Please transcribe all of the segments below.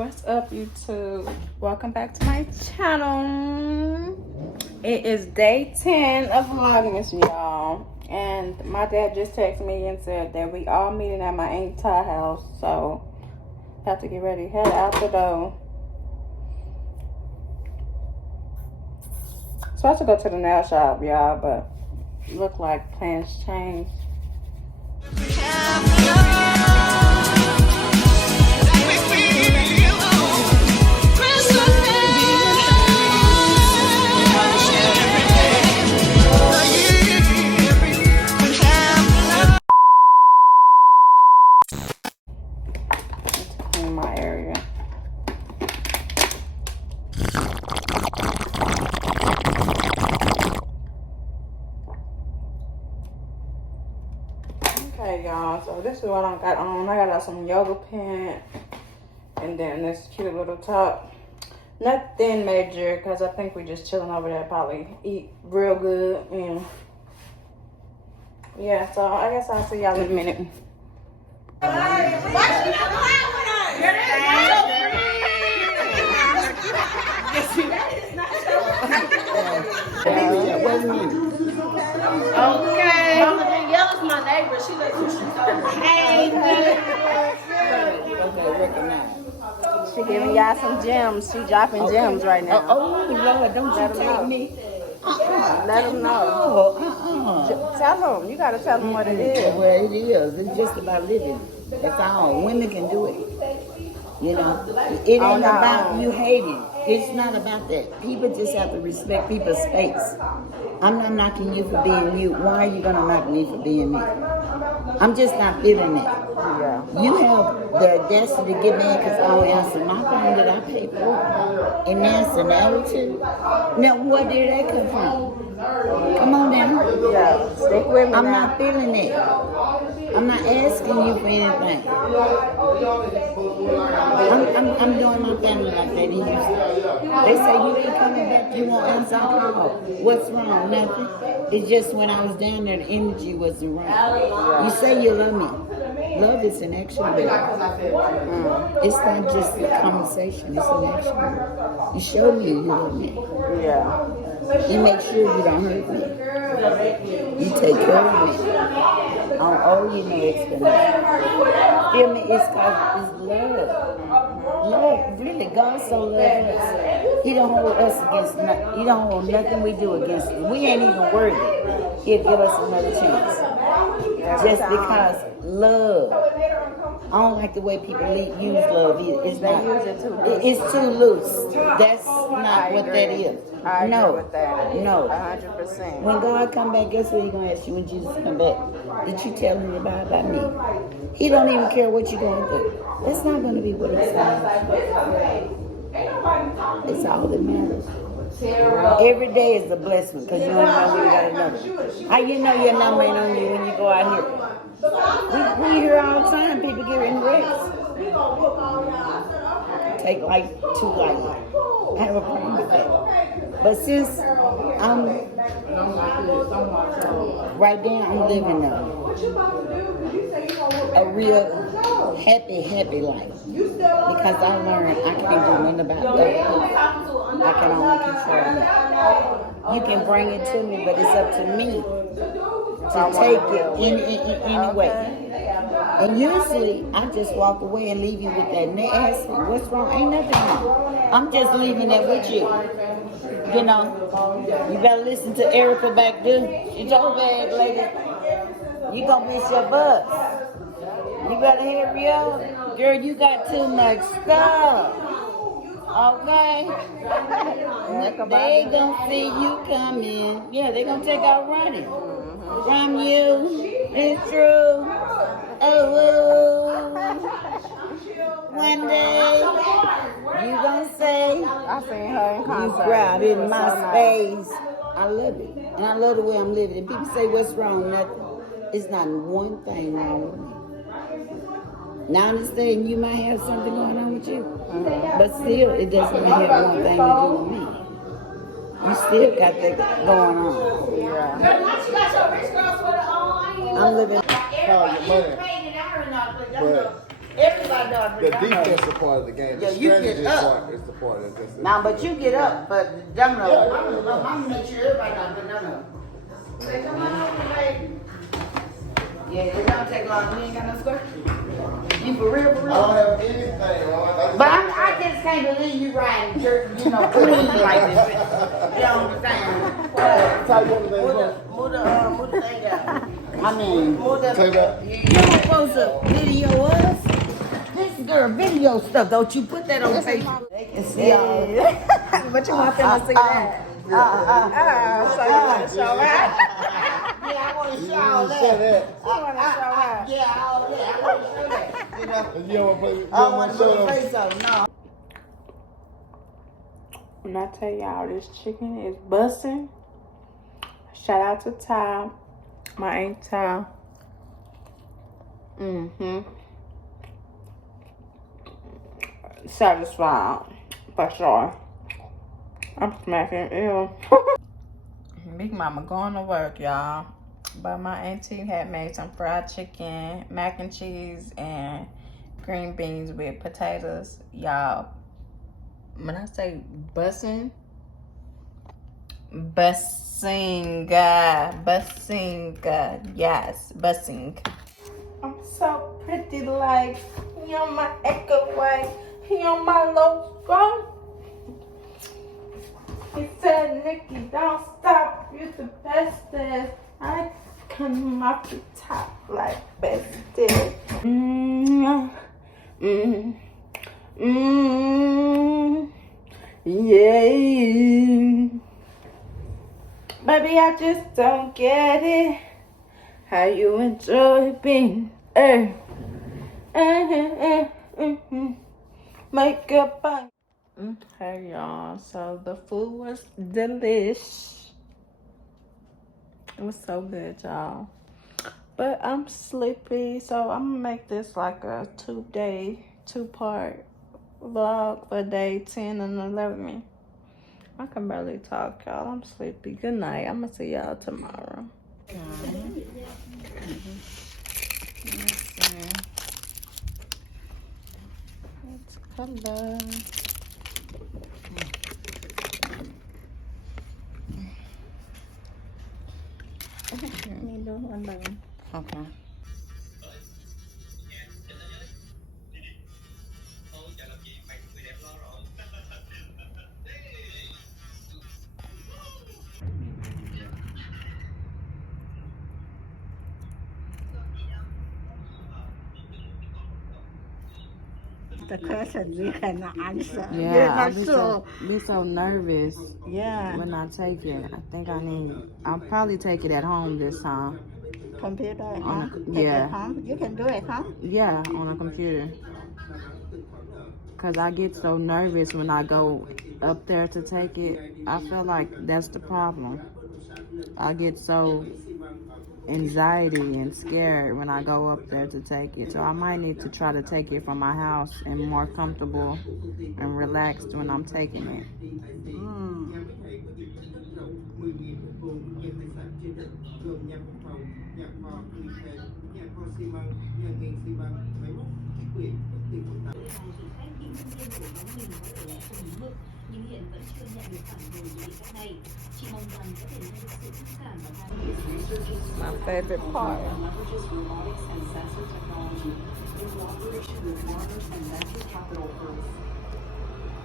What's up, YouTube? Welcome back to my channel. It is day 10 of Vlogmas, y'all. And my dad just texted me and said that we all meeting at my Aunt Ty house. So, have to get ready, head out the door. Supposed to go to the nail shop, y'all, but look like plans changed. My area. Okay, y'all, so this is what I got on. I got some yoga pants and then this cute little top. Nothing major because I think we just chilling over there, probably eat real good. And yeah, so I guess I'll see y'all in a minute. Okay. Mama Danielle's my neighbor. She lives in Chicago. Hey, okay, recognize. She giving y'all some gems. She dropping gems right now. Oh, Lord, don't you take me. Let them know. Tell them. You got to tell them what it is. Well, it is. It's just about living. That's all. Women can do it. You know, it ain't about you hating. It's not about that. People just have to respect people's space. I'm not knocking you for being you. Why are you going to knock me for being me? I'm just not feeling it. Yeah. You have the audacity to get mad because I don't answer my phone that I pay for. And that's an attitude. Now, where did that come from? Come on now. Yeah, stick with me. I'm not feeling it. I'm not asking you for anything. I'm doing my family like that in Houston. They say you ain't coming back, you won't answer our call. What's wrong? Nothing. It's just when I was down there, the energy wasn't right. You say you love me. Love is an action word. It's not just a conversation, it's an action word. You show me you love me. Yeah. You make sure you don't hurt me. You take care of me. I don't owe you no explanation. Feel me? It's cause it's love. Love, really, God so loves us. He don't hold us against nothing. He don't hold nothing we do against us. We ain't even worthy. He'll give us another chance. Just because love. I don't like the way people use love. It's not. It's too loose. That's not what that is. I agree with that. No. 100%. When God come back, guess what He gonna ask you when Jesus come back? Did you tell him about me? He don't even care what you're going through. That's not gonna be what He says. It's all that matters. Every day is a blessing because you don't know when you got another. How you know your number ain't on you when you go out here? We hear all the time people getting rest. Take like 2 lightly. I have a problem with that. But since I'm right there, I'm living a real happy life. Because I learned I can't do nothing about that. I can only control me. You can bring it to me, but it's up to me to take it any way. And usually, I just walk away and leave you with that. And they ask me, what's wrong? Ain't nothing wrong. I'm just leaving that with you. You know, you better listen to Erica back there. She told bad lady, you gonna miss your bus. You better hurry up. Girl, you got too much stuff. Okay? They gonna see you coming. Yeah, they gonna take out running. From you. It's true. Oh, one day you gonna say, I seen her in concert. You grab in my space. I love it. And I love the way I'm living. And people say, what's wrong? Nothing. It's not one thing wrong with me. Now I understand you might have something going on with you. But still, it doesn't have one thing to do with me. You still got that going on. Yeah. I'm living. Call your money. But Everybody know The defensive part of the game. Yeah, The you get strategy up. part is the part that's Nah, but you get up, but the domino. I'm gonna make sure everybody got the domino. Say, come on over, baby. Yeah, it don't take long. You ain't got no skirt. You for real, for real? I don't have anything, bro. But I just can't believe you riding dirt, clean like this. You know what I'm saying? Move the thing out. I mean, move the Take that. You supposed to video us? This girl video stuff, don't you put that on Facebook? They can see all. But you want them to see that. So you want to show that? Yeah, I want to show all You that. said that. You want to show that? Yeah, all that. I want to show that. You know? You don't want to I don't want to show put a them. face on. No. When I tell y'all this chicken is busting, shout out to Ty, my Aunt Ty. Satisfied, for sure. I'm smacking ill. Big Mama going to work, y'all. But my auntie had made some fried chicken, mac and cheese, and green beans with potatoes. Y'all, when I say bussin', yes, bussing. I'm so pretty, like, he on my echo way, he on my logo. He said, Nikki, don't stop, you're the bestest. I come off the top like bestest. Yeah. Baby, I just don't get it. How you enjoy being makeup on. Hey y'all, so the food was delish. It was so good, y'all. But I'm sleepy, so I'm gonna make this like a 2-part vlog for day 10 and 11. I can barely talk, y'all. I'm sleepy. Good night. I'm gonna see y'all tomorrow. It's color. Me do one by one. Okay. The question you cannot answer. Yeah, I'll be so nervous. Yeah. When I take it, I'll probably take it at home this time. Computer at On home? a- Take yeah. it home? You can do it, huh? Yeah, on a computer. Cause I get so nervous when I go up there to take it. I feel like that's the problem. I get so anxiety and scared when I go up there to take it. So I might need to try to take it from my house and more comfortable and relaxed when I'm taking it. My favorite part.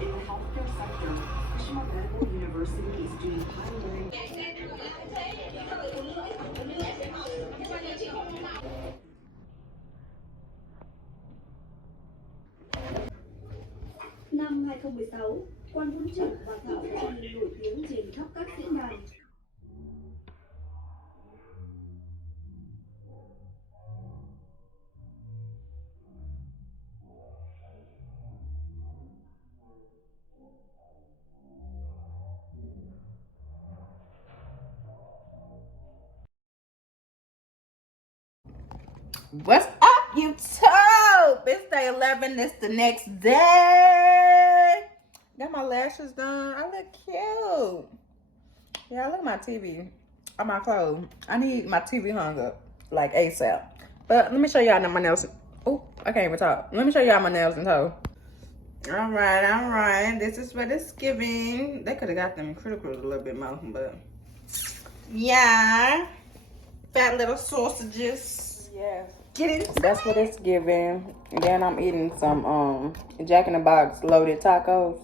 In the healthcare sector, Fukushima Medical University is doing pioneering. Năm 2016, Quan Vũ Trực và Thảo Phong nổi tiếng trên khắp các diễn đàn. What's up, YouTube? It's day 11. It's the next day. Got my lashes done. I look cute. Yeah, look at my TV. On my clothes. I need my TV hung up like ASAP. But let me show y'all my nails. Oh, I can't even talk. Let me show y'all my nails and toes. All right. This is what it's giving. They could have got them critical a little bit more, but yeah. Fat little sausages. Yeah. Get it. That's what it's giving. And then I'm eating some Jack in the Box loaded tacos.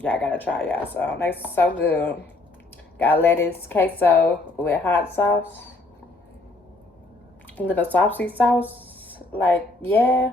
Y'all gotta try y'all some. They're so good. Got lettuce, queso with hot sauce. A little saucy sauce. Like, yeah.